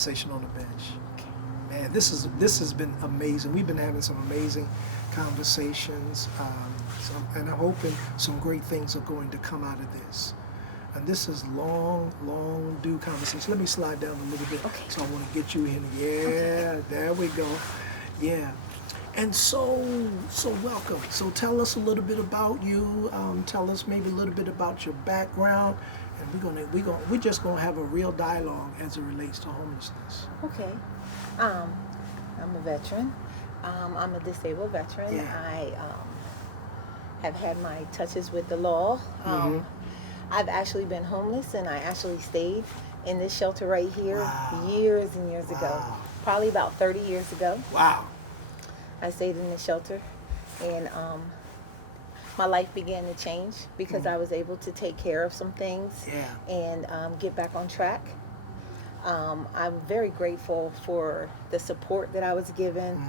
Conversation on the bench. Man, this has been amazing. We've been having some amazing conversations, and I'm hoping some great things are going to come out of this. And this is long due conversation. Let me slide down a little bit. Okay. So I want to get you in. Yeah, Okay. there we go. Yeah. And so welcome. So tell us a little bit about you. Tell us maybe a little bit about your background, and we're just gonna have a real dialogue as it relates to homelessness. Okay. I'm a veteran. I'm a disabled veteran. Yeah. I have had my touches with the law. Mhm. I've actually been homeless, and I actually stayed in this shelter right here Wow. years and years ago. Wow. Probably about 30 years ago. Wow. I stayed in the shelter, and my life began to change because I was able to take care of some things Yeah. and get back on track. I'm very grateful for the support that I was given.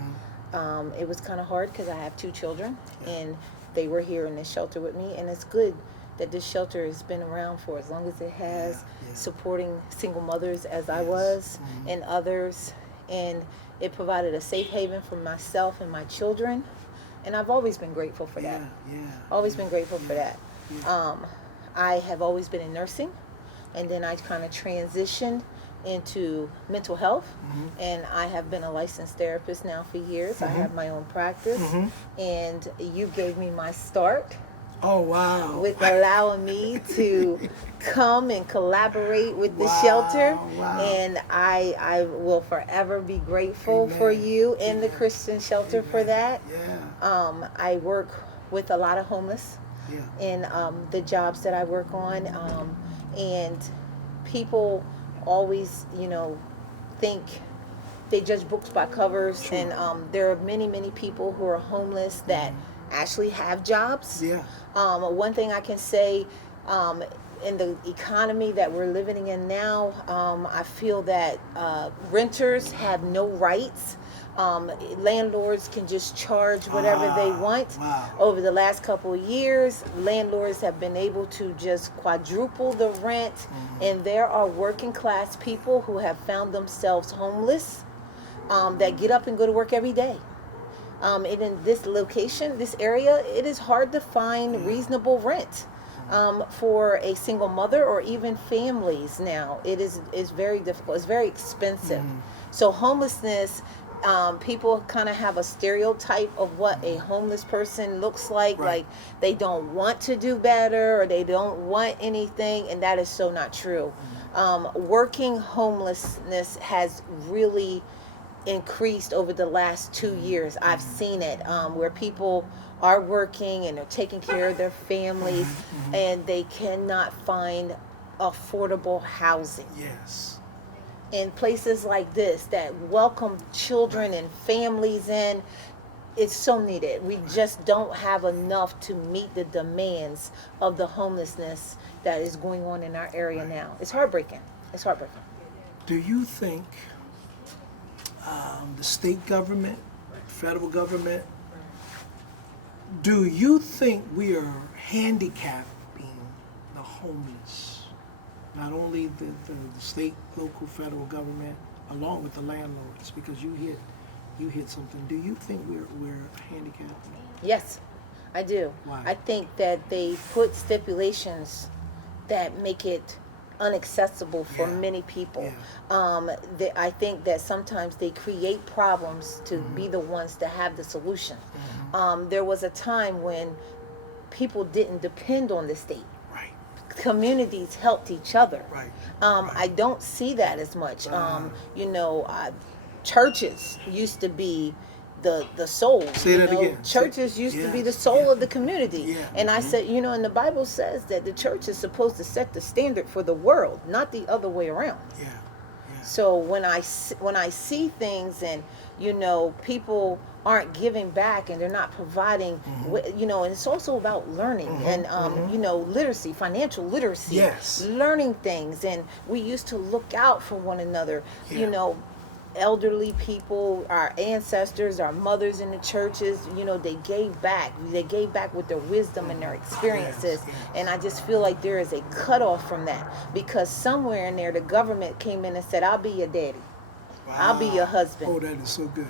It was kind of hard because I have two children, and they were here in this shelter with me, and it's good that this shelter has been around for as long as it has, Yeah. supporting single mothers as I Yes. was and others, and it provided a safe haven for myself and my children, and I've always been grateful for that. Yeah. Always been grateful for that. Yeah. I have always been in nursing, and then I kind of transitioned into mental health, and I have been a licensed therapist now for years. I have my own practice, and you gave me my start Oh wow. with allowing me to come and collaborate with the Wow, shelter, wow. and I will forever be grateful for Amen. you and the Amen. Christian shelter for Amen. that. Yeah. I work with a lot of homeless Yeah. in the jobs that I work on, and people always, think they judge books by covers, True. and there are many people who are homeless that actually have jobs. Yeah. One thing I can say, in the economy that we're living in now, I feel that renters have no rights. Landlords can just charge whatever they want. Wow. Over the last couple of years, landlords have been able to just quadruple the rent, and there are working class people who have found themselves homeless, that get up and go to work every day. And in this location, this area, it is hard to find reasonable rent for a single mother or even families now. It's very difficult. It's very expensive. So homelessness, people kind of have a stereotype of what a homeless person looks like. Right. Like they don't want to do better, or they don't want anything, and that is so not true. Working homelessness has really increased over the last 2 years. I've seen it, where people are working and they're taking care of their families, and they cannot find affordable housing Yes. in places like this that welcome children and families in. It's so needed. We just don't have enough to meet the demands of the homelessness that is going on in our area now. It's heartbreaking. Do you think the state government, federal government, do you think we are handicapping the homeless? Not only the state, local, federal government, along with the landlords, because you hit something. Do you think we're handicapping? Yes, I do. Why? I think that they put stipulations that make it inaccessible for Yeah. many people. Yeah. I think that sometimes they create problems to be the ones to have the solution. There was a time when people didn't depend on the state. Right. Communities helped each other. Right. I don't see that as much. Churches used to be the soul. Say that again. Churches used to be the Yes, soul yeah. of the community. Yeah. And I said, and the Bible says that the church is supposed to set the standard for the world, not the other way around. Yeah. So when I see things, and people aren't giving back, and they're not providing, and it's also about learning and literacy, financial literacy. Yes. Learning things, and we used to look out for one another. Yeah. Elderly people, our ancestors, our mothers in the churches, they gave back. They gave back with their wisdom and their experiences. Yes. And I just feel like there is a cutoff from that, because somewhere in there, the government came in and said, I'll be your daddy. I'll be your husband. Oh, that is so good.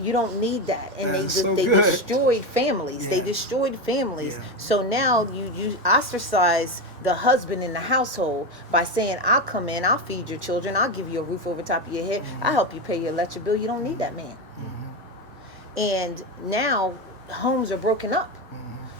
You don't need that. And That they is so they good. destroyed families. They Yeah. destroyed families. Yeah. So now you ostracize the husband in the household by saying, I'll come in, I'll feed your children, I'll give you a roof over top of your head, I'll help you pay your electric bill. You don't need that man. And now homes are broken up.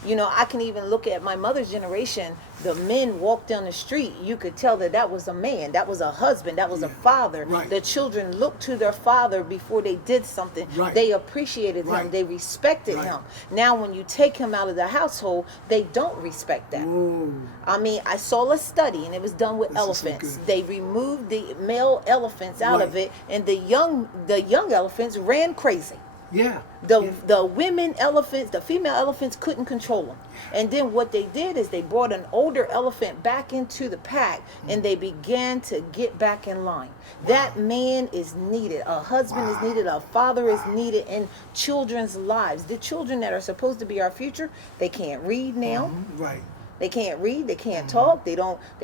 You know, I can even look at my mother's generation. The men walked down the street. You could tell that that was a man. That was a husband. That was a father. Right. The children looked to their father before they did something. Right. They appreciated him. Right. They respected Right. him. Now, when you take him out of the household, they don't respect that. Whoa. I mean, I saw a study, and it was done with This is so elephants. good. They removed the male elephants out of Right. it, and the young elephants ran crazy. Yeah. The women elephants, the female elephants couldn't control them. And then what they did is they brought an older elephant back into the pack, and they began to get back in line. That man is needed. A husband is needed. A father is needed in children's lives. The children that are supposed to be our future, they can't read now. Right. They can't read. They can't talk. They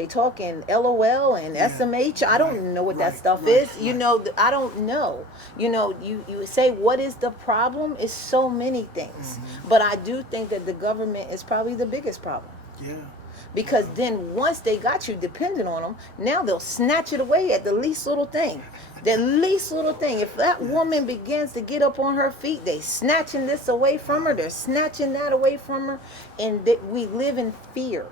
talk in LOL and SMH. I don't know what that stuff is. You know, I don't know. You know, you say, what is the problem? It's so many things. But I do think that the government is probably the biggest problem. Yeah. Because then once they got you dependent on them, now they'll snatch it away at the least little thing. The least little thing. If that woman begins to get up on her feet, they snatching this away from her. They're snatching that away from her. And we live in fear.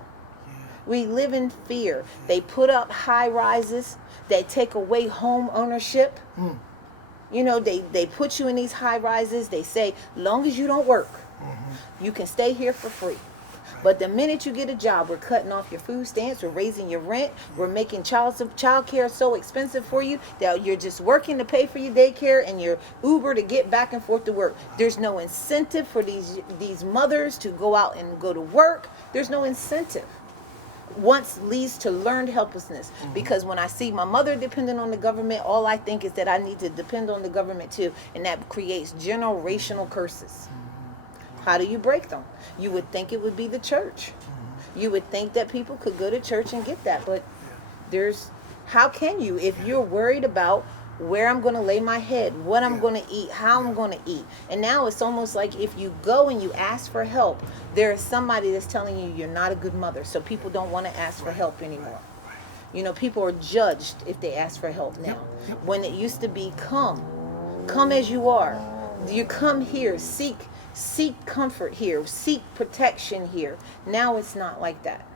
We live in fear. They put up high rises. They take away home ownership. You know, they put you in these high rises. They say, long as you don't work, you can stay here for free. But the minute you get a job, we're cutting off your food stamps, we're raising your rent, we're making child care so expensive for you that you're just working to pay for your daycare and your Uber to get back and forth to work. There's no incentive for these mothers to go out and go to work. There's no incentive. Once leads to learned helplessness, because when I see my mother dependent on the government, all I think is that I need to depend on the government too, and that creates generational curses. How do you break them? You would think it would be the church. You would think that people could go to church and get that, but how can you if you're worried about where I'm going to lay my head, what I'm going to eat, how I'm going to eat? And now it's almost like if you go and you ask for help, there is somebody that's telling you you're not a good mother, so people don't want to ask for help anymore. You know, people are judged if they ask for help now. When it used to be come as you are. You come here, seek comfort here, seek protection here. Now it's not like that.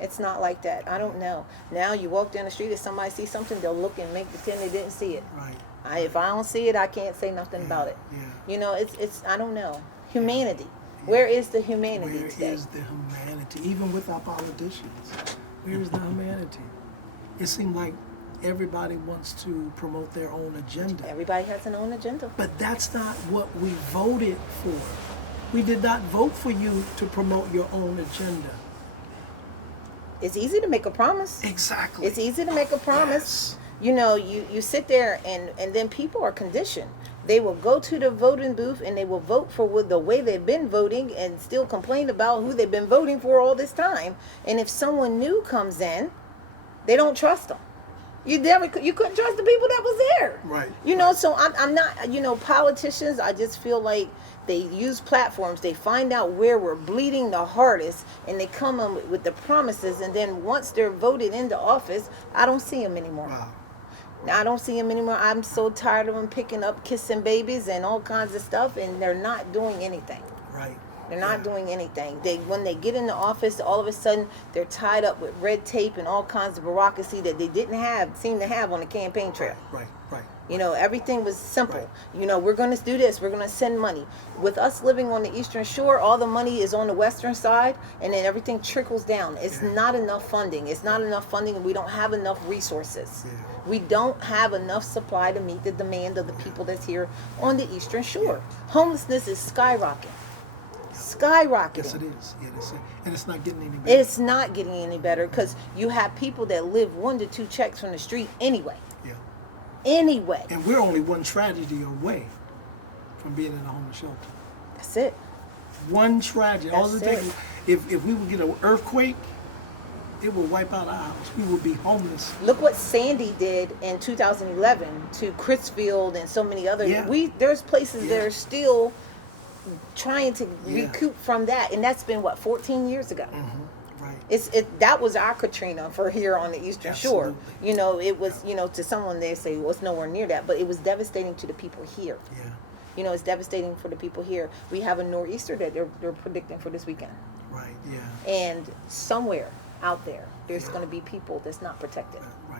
It's not like that. I don't know. Now you walk down the street, if somebody sees something, they'll look and make pretend they didn't see it. Right. If I don't see it, I can't say nothing about it. Yeah. You know, it's I don't know. Humanity. Where is the humanity today? Where is the humanity? Even with our politicians, where is the humanity? It seems like everybody wants to promote their own agenda. Everybody has an own agenda. But that's not what we voted for. We did not vote for you to promote your own agenda. It's easy to make a promise. Exactly. It's easy to make a promise. You know, you sit there and then people are conditioned. They will go to the voting booth and they will vote for the way they've been voting and still complain about who they've been voting for all this time. And if someone new comes in, they don't trust them. You couldn't trust the people that was there. Right. You know, so I'm not, you know, politicians, I just feel like they use platforms, they find out where we're bleeding the hardest, and they come in with the promises, and then once they're voted into office, I don't see them anymore. Wow. I don't see them anymore. I'm so tired of them picking up kissing babies and all kinds of stuff, and they're not doing anything. Right. They're not doing anything. When they get in the office, all of a sudden they're tied up with red tape and all kinds of bureaucracy that they didn't seem to have on the campaign trail. Right. You know, everything was simple. Right. You know, we're going to do this. We're going to send money. With us living on the Eastern Shore, all the money is on the Western side, and then everything trickles down. It's not enough funding. It's not enough funding, and we don't have enough resources. Yeah. We don't have enough supply to meet the demand of the people that's here on the Eastern Shore. Homelessness is skyrocketing. Skyrocketing. Yes, it is. Yeah, that's it. And it's not getting any better. It's not getting any better because you have people that live 1 to 2 checks from the street anyway. Yeah. Anyway. And we're only one tragedy away from being in a homeless shelter. That's it. One tragedy. All That's it takes, if we would get an earthquake, it will wipe out our house. We will be homeless. Look what Sandy did in 2011 to Crisfield and so many other. Yeah. There's places that Yeah. are still trying to Yeah. recoup from that, and that's been what 14 years ago. Right. That was our Katrina for here on the Eastern Shore. Absolutely. You know, it was, you know, to someone they say, well, it's nowhere near that, but it was devastating to the people here. Yeah. You know, it's devastating for the people here. We have a nor'easter that they're predicting for this weekend. Right. Yeah. And somewhere out there, there's Yeah. going to be people that's not protected. Right.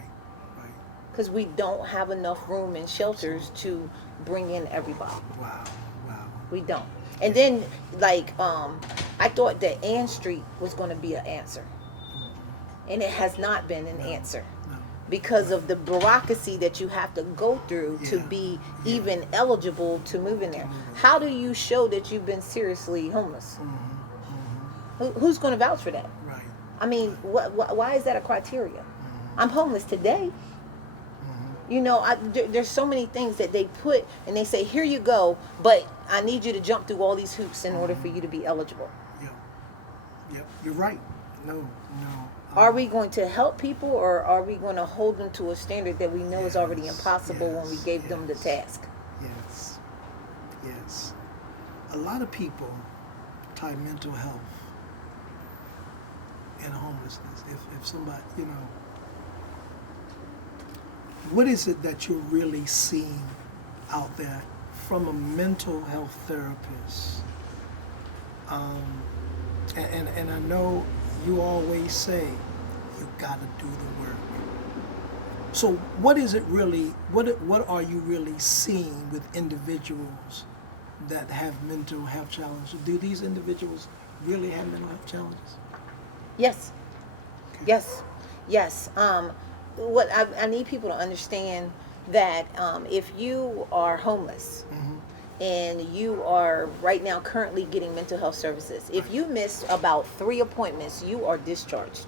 Right. Because we don't have enough room in shelters to bring in everybody. Wow. Wow. We don't. And then, like, I thought that Ann Street was going to be an answer. And it has not been an answer. No. Because of the bureaucracy that you have to go through to Yeah. be Yeah. even eligible to move in there. How do you show that you've been seriously homeless? Who's going to vouch for that? Right. I mean, why is that a criteria? I'm homeless today. You know, there's so many things that they put and they say, here you go, but I need you to jump through all these hoops in order for you to be eligible. Yep. Yep. You're right. No. Are we going to help people, or are we going to hold them to a standard that we know is already Yes, impossible when we yes, gave them the yes. task? Yes. Yes. A lot of people tie mental health and homelessness. If somebody, you know, what is it that you're really seeing out there from a mental health therapist? And I know you always say you got to do the work. So what is it really? What are you really seeing with individuals that have mental health challenges? Do these individuals really have mental health challenges? Yes. Okay. Yes. What I need people to understand that if you are homeless and you are right now currently getting mental health services, if you miss about 3 appointments, you are discharged.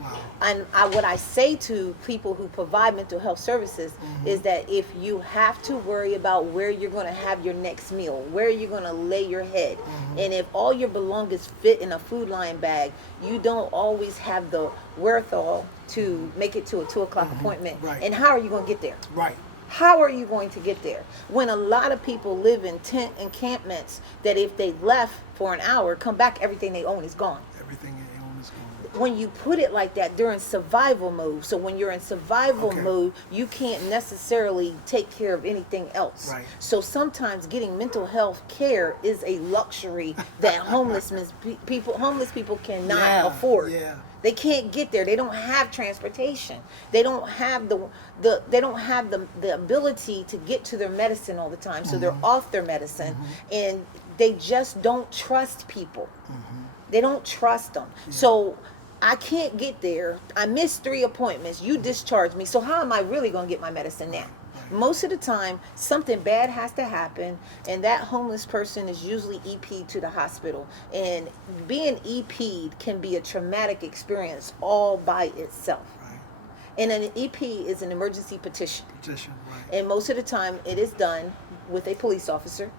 Wow. And what I say to people who provide mental health services is that if you have to worry about where you're going to have your next meal, where you're going to lay your head, and if all your belongings fit in a Food Lion bag, you don't always have the wherewithal to make it to a 2 o'clock appointment. Right. And how are you going to get there? Right. How are you going to get there? When a lot of people live in tent encampments that if they left for an hour, come back, everything they own is gone. Everything you own is gone. When you put it like that, they're in survival mode. So when you're in survival Okay. mode, you can't necessarily take care of anything else. Right. So sometimes getting mental health care is a luxury that homeless people cannot Yeah, afford. yeah. They can't get there. They don't have transportation. They don't have the ability to get to their medicine all the time. So they're off their medicine, and they just don't trust people. They don't trust them. So I can't get there. I missed 3 appointments. You discharged me. So how am I really going to get my medicine now? Most of the time, something bad has to happen, and that homeless person is usually EP'd to the hospital. And being EP'd can be a traumatic experience all by itself. Right. And an EP is an emergency petition. Petition. Right. And most of the time, it is done with a police officer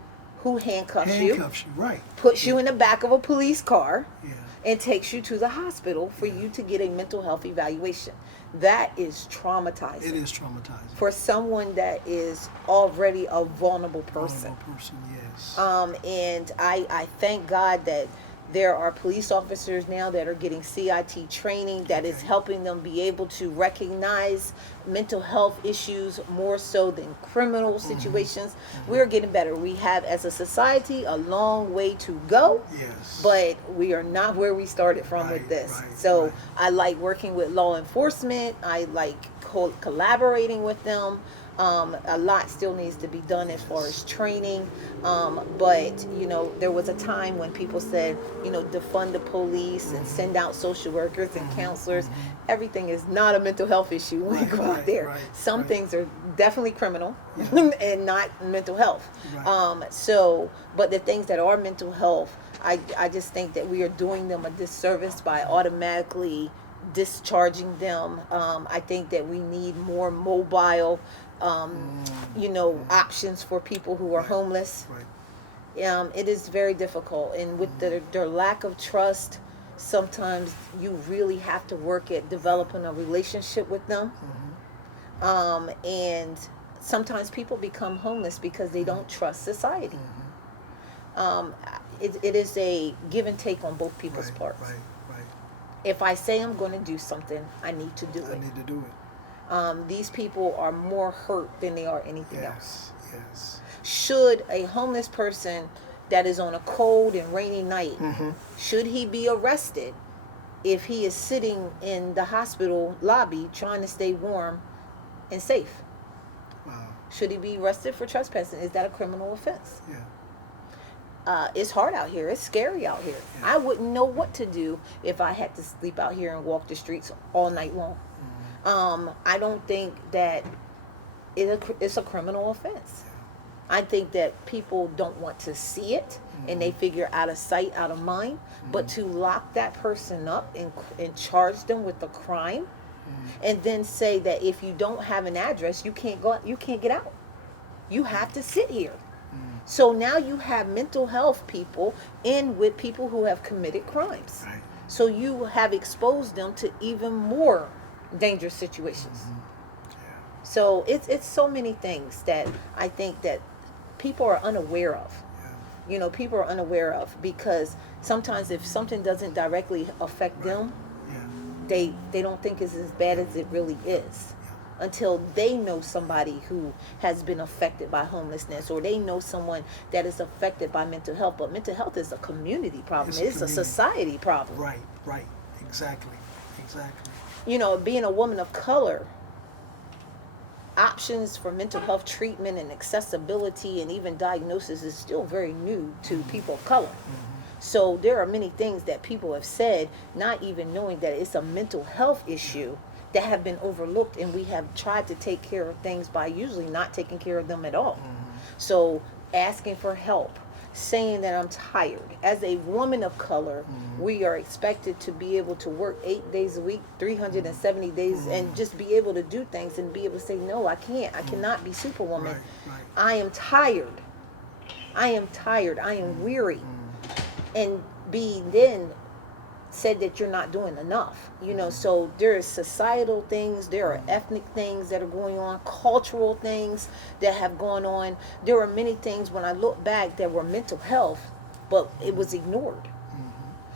who handcuffs you, Right. puts you in the back of a police car, Yeah. and takes you to the hospital for you to get a mental health evaluation. That is traumatizing. It is traumatizing. For someone that is already a vulnerable person. Vulnerable person, yes. And I thank God that there are police officers now that are getting CIT training that is Okay. helping them be able to recognize mental health issues more so than criminal situations. We're getting better. We have, as a society, a long way to go. Yes. But we are not where we started from with Right, this. right, So right. I like working with law enforcement. I like collaborating with them. A lot still needs to be done as far as training. But, you know, there was a time when people said, you know, defund the police and send out social workers and counselors. Everything is not a mental health issue when you Right, go out right, there. right, Some right. things are definitely criminal Yeah. and not mental health. Right. But the things that are mental health, I just think that we are doing them a disservice by automatically discharging them. I think that we need more mobile, you know, options for people who are homeless. Right. It is very difficult, and with their lack of trust, Sometimes you really have to work at developing a relationship with them. And sometimes people become homeless because they don't trust society. It is a give and take on both people's parts. Right. If I say I'm going to do something, I need to do it. I need to do it. These people are more hurt than they are anything else. Yes. Should a homeless person that is on a cold and rainy night, should he be arrested if he is sitting in the hospital lobby trying to stay warm and safe? Wow. Should he be arrested for trespassing? Is that a criminal offense? Yeah. It's hard out here. It's scary out here. Yeah. I wouldn't know what to do if I had to sleep out here and walk the streets all night long. I don't think that it's a criminal offense. I think that people don't want to see it, and they figure out of sight, out of mind. But to lock that person up and charge them with the crime, and then say that if you don't have an address, you can't go, you can't get out. You have to sit here. So now you have mental health people in with people who have committed crimes. Right. So you have exposed them to even more dangerous situations. So it's so many things that I think that people are unaware of. You know, people are unaware of, because sometimes if something doesn't directly affect them, they don't think it's as bad as it really is, until they know somebody who has been affected by homelessness, or they know someone that is affected by mental health. But mental health is a community problem. It's a society problem. Right. Exactly. You know, being a woman of color, options for mental health treatment and accessibility and even diagnosis is still very new to people of color. So there are many things that people have said, not even knowing that it's a mental health issue, that have been overlooked, and we have tried to take care of things by usually not taking care of them at all. So asking for help, saying that I'm tired. As a woman of color, we are expected to be able to work 8 days a week, 370 days, and just be able to do things and be able to say, no, I can't. I cannot be Superwoman. Right. I am tired. I am weary. And be then said that you're not doing enough. You know, so there are societal things, there are ethnic things that are going on, cultural things that have gone on. There are many things when I look back that were mental health, but it was ignored.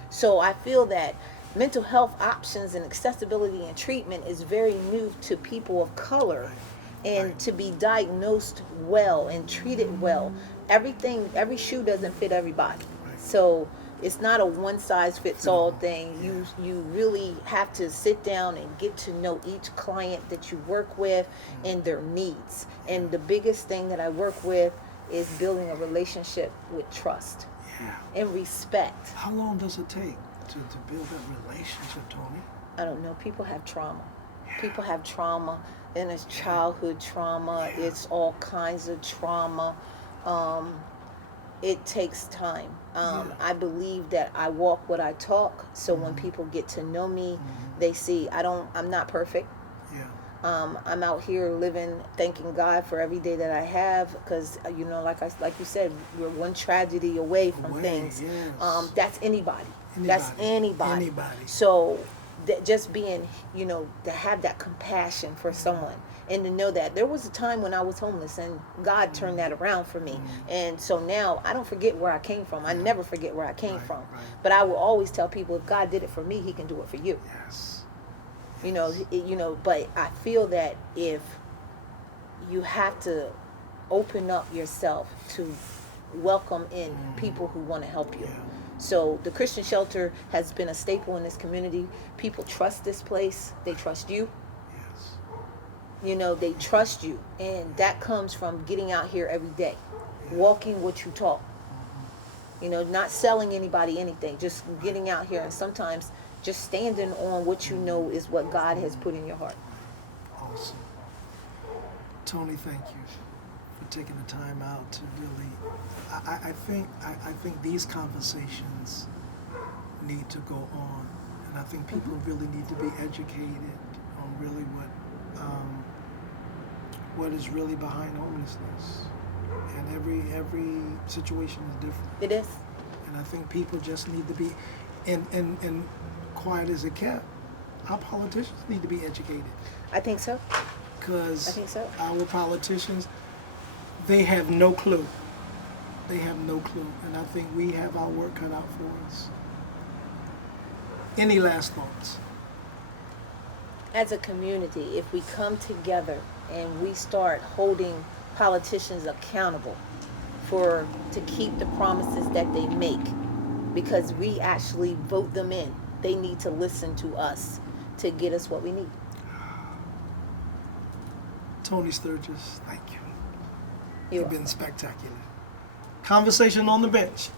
So I feel that mental health options and accessibility and treatment is very new to people of color, and to be diagnosed well and treated well. Every shoe doesn't fit everybody. So it's not a one size fits all thing. You really have to sit down and get to know each client that you work with and their needs. And the biggest thing that I work with is building a relationship with trust and respect. How long does it take to build that relationship, Tony? I don't know. People have trauma. People have trauma, and it's childhood trauma. It's all kinds of trauma. It takes time. I believe that I walk what I talk. So when people get to know me, they see I'm not perfect. I'm out here living, thanking God for every day that I have, because you know, like you said, we're one tragedy away from things. That's anybody. That's anybody. So just being, you know, to have that compassion for someone, and to know that there was a time when I was homeless and God turned that around for me. And so now I don't forget where I came from. I never forget where I came from. But I will always tell people, if God did it for me, he can do it for you. You know, but I feel that if you have to open up yourself to welcome in people who want to help you. So the Christian shelter has been a staple in this community. People trust this place. They trust you. You know, they trust you. And that comes from getting out here every day, walking what you talk. You know, not selling anybody anything, just getting out here, and sometimes just standing on what you know is what God has put in your heart. Awesome. Tony, thank you for taking the time out to really, I think these conversations need to go on, and I think people really need to be educated on really what is really behind homelessness. And every situation is different. It is. And I think people just need to be And quiet as it kept, our politicians need to be educated. I think so. Because I think so. our politicians, they have no clue. They have no clue. And I think we have our work cut out for us. Any last thoughts? As a community, if we come together and we start holding politicians accountable to keep the promises that they make, because we actually vote them in, they need to listen to us to get us what we need. Tony Sturgis, thank you. You're You've been spectacular. Conversation on the bench.